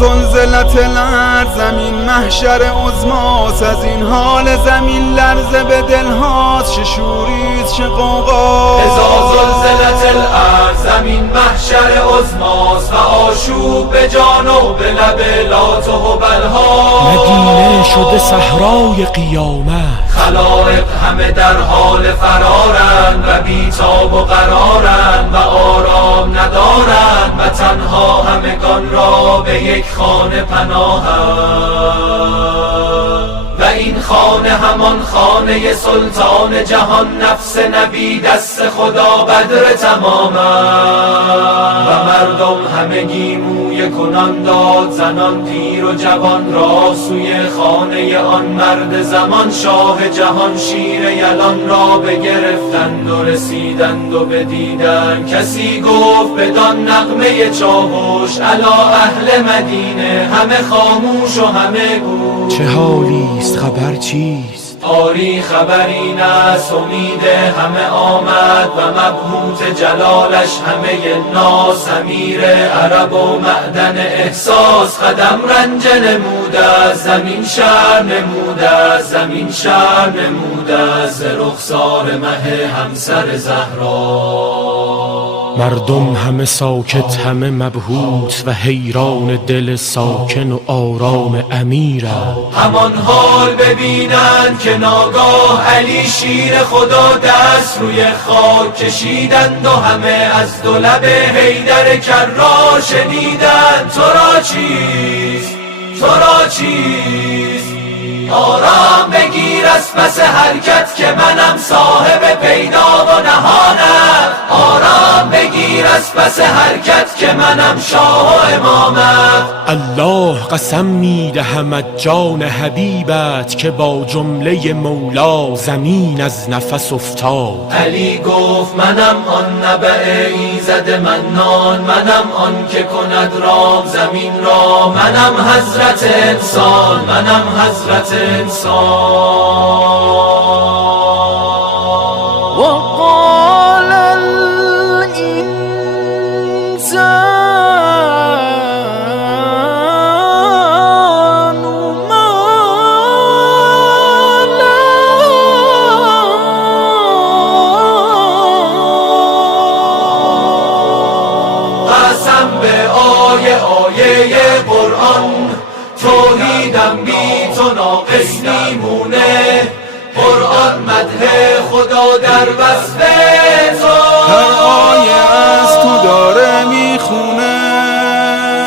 زلزلت الارض، زمین محشر عظماست. از این حال زمین لرزه به دلهاست، چه شوریست چه غوغاست. اذا زلزلت الارض، زمین محشر عظماست و آشوب به جان و به لب لات و هبل‌ها. مدینه شده صحرای قیامت، خلائق همه در حال فرارند و بیتاب و قرارند و آرام ندارند و تنها همگان را به یک خانه پناهند. و این خانه همان خانه سلطان جهان، نفس نبی دست خدا بدر تمامند. و مردم همگی موی کنان داد زنان پیر و جوان را سوی خانه آن مرد زمان. شاه جهان شیر یلان را بگرفتند و رسیدند و بدیدند. کسی گفت بدان نغمه چاوش، الا اهل مدینه همه خاموش و همه گوش. چه حالیست خبر چیست؟ آری خبر این است امید همه آمد و مبهوت جلالش همه ناس. امیر عرب و معدن احساس قدم رنج نموده، زمین شهر نموده، زمین شهر نموده ز رخسار مه همسر زهرا. مردم همه ساکت همه مبهوت و حیران دل ساکن و آرام امیرند. همان حال ببینند که ناگاه علی شیر خدا دست روی خاک کشیدند و همه از دو لب حیدر کرار شنیدند. تو را چیست؟ تو را چیست؟ آرام بگیر از پس حرکت که منم صاحب پیدا و نهانم. آرام بگیر از پس حرکت که منم شاه و امامم. الله قسم میدهمت جان حبیبت که با جمله مولا زمین از نفس افتاد. علی گفت منم آن نبع ایزد منان، منم آن که کند رام زمین را. منم حضرت انسان، منم حضرت انسان. وقال الإنسان ما قسم به آیه قرآن، توحیدم بی تو ناقص میمونه. قرآن مدح خدا در وصف تو، هر آیه از تو داره میخونه.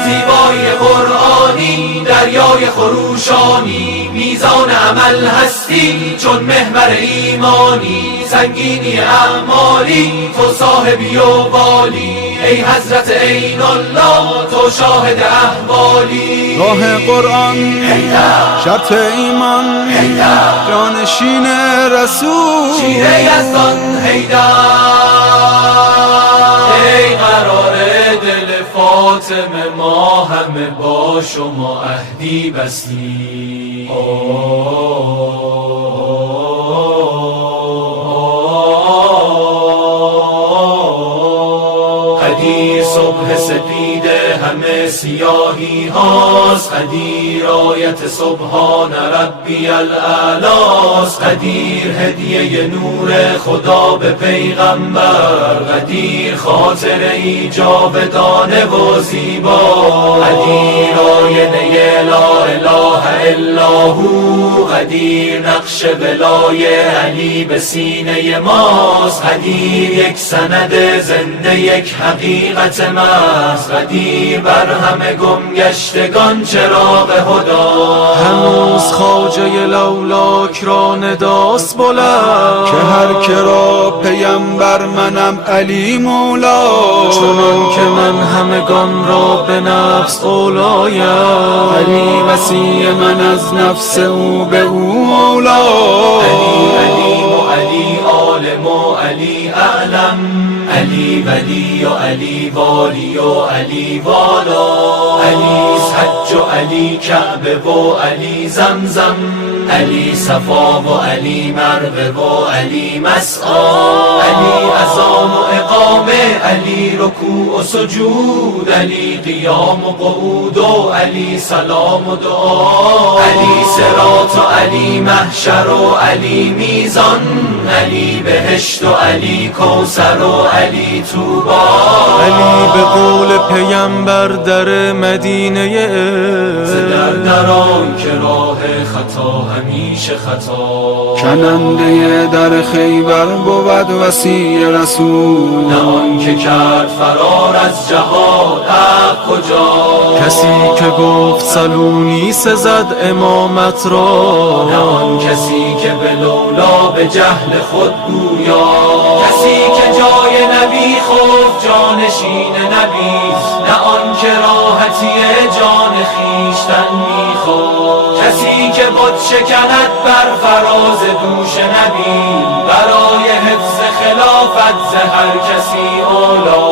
زیبای قرآنی دریای خروشانی، میزان عمل هستی چون محور ایمانی. سنگینی اعمالی تو صاحبی و والی، ای حضرت عین الله تو شاهد احوالی. راه قرآن شرط ایمان، جانشین رسول شیر یزدان حیدر. ای قرار دل فاطمه ما همه با شما عهدی بستی. قدیر صبح سپیده همه سیاهی هاست، قدیر آیت سبحان ربی الاعلاست. قدیر هدیه نور خدا به پیغمبر، قدیر خاطره ای جاودانه و زیبا. قدیر آینه لا اله الا هو، قدیر نقش ولای علی به سینه ماست. قدیر یک سند زنده یک حقیقت محض، قدیر بر همه گمگشتگان چراغ هدا. هنوز خواجه لولاک را نداست بلند، که هر کرا پیمبر منم علی مولا. چنان که من همگان را به نفس اولایم، علی وسیع من از نفس او به او مولا. علی علیم و علی عالم و علی اعلم، علی ولی و علی والی و علی والا. علی حج و علی کعبه و علی زمزم، علی صفا و علی مروه و علی مسعی، علی اذان و اقامه، علی رکوع و سجود، علی قیام و قعود و علی سلام و دعا، علی صراط و علی محشر و علی میزان، علی بهشت و علی کوثر و علی طوبی. علی به قول پیمبر در مدینه ز دران که راه خطا همیشه خطا، کننده در خیبر بود وصی رسول، نه آن که کرد فرار از جهاد حق کجا، کسی که گفت سلونی سزد امامت را، نه آن کسی که به لولا به جهل خود گویا، کسی که جای نبی خفت جانشین نبیست، نه آن که راحتی جان خویشتن میخواد، کسی که بت شکند بر فراز دوش نبی، برای حفظ خلافت ز هر کسی اولا.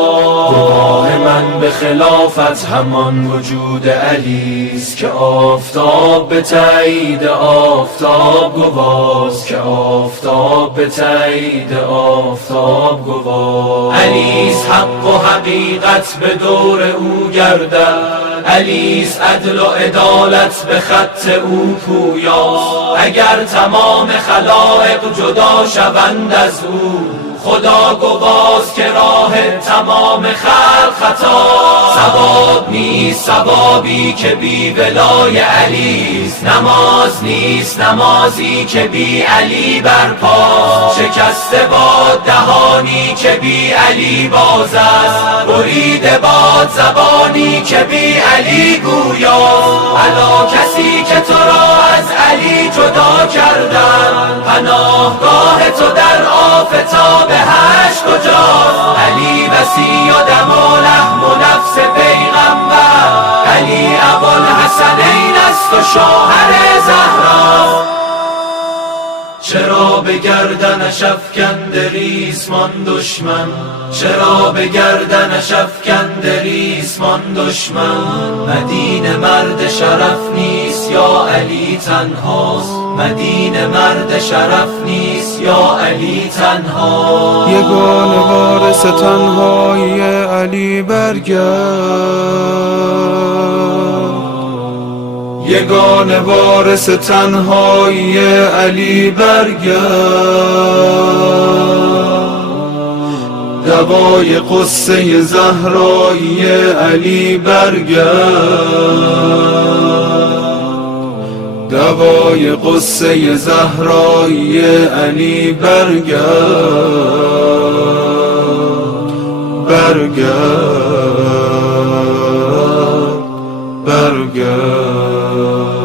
گواه من به خلافت همان وجود علیست، که آفتاب به تایید آفتاب گواست، که آفتاب به تایید آفتاب گواست. علیست حق و حقیقت به دور او گردد، علیست عدل و عدالت به خط او پویاست. اگر تمام خلائق جدا شوند از او، خدا گواست که راه تمام خلق خطا. ثواب نیست ثوابی که بی ولای علیست، نماز نیست نمازی که بی علی برپاست. شکسته باد دهانی که بی علی باز است، بریده باد زبانی که بی علی گویاست. الا کسی که تو را از علی جدا کردن، پناهگاه تو در آفتاب هشت کجاست. علی وصی و دم و لحم و نفس پیغمبر، علی ابوالحسنین است و شوهر زهرا. چرا به گردنش افکنده ریسمان دشمن، چرا به گردنش افکنده ریسمان دشمن. مدینه مرد شرف نیست یا علی تنهاست، مدینه مرد شرف نیست یا علی تنها. یگانه وارث تنهایی علی برگرد، یگانه وارث تنهایی علی برگرد. دوای قصه زهرایی علی برگرد، دوای قصه زهرایی علی برگرد، برگرد، برگرد.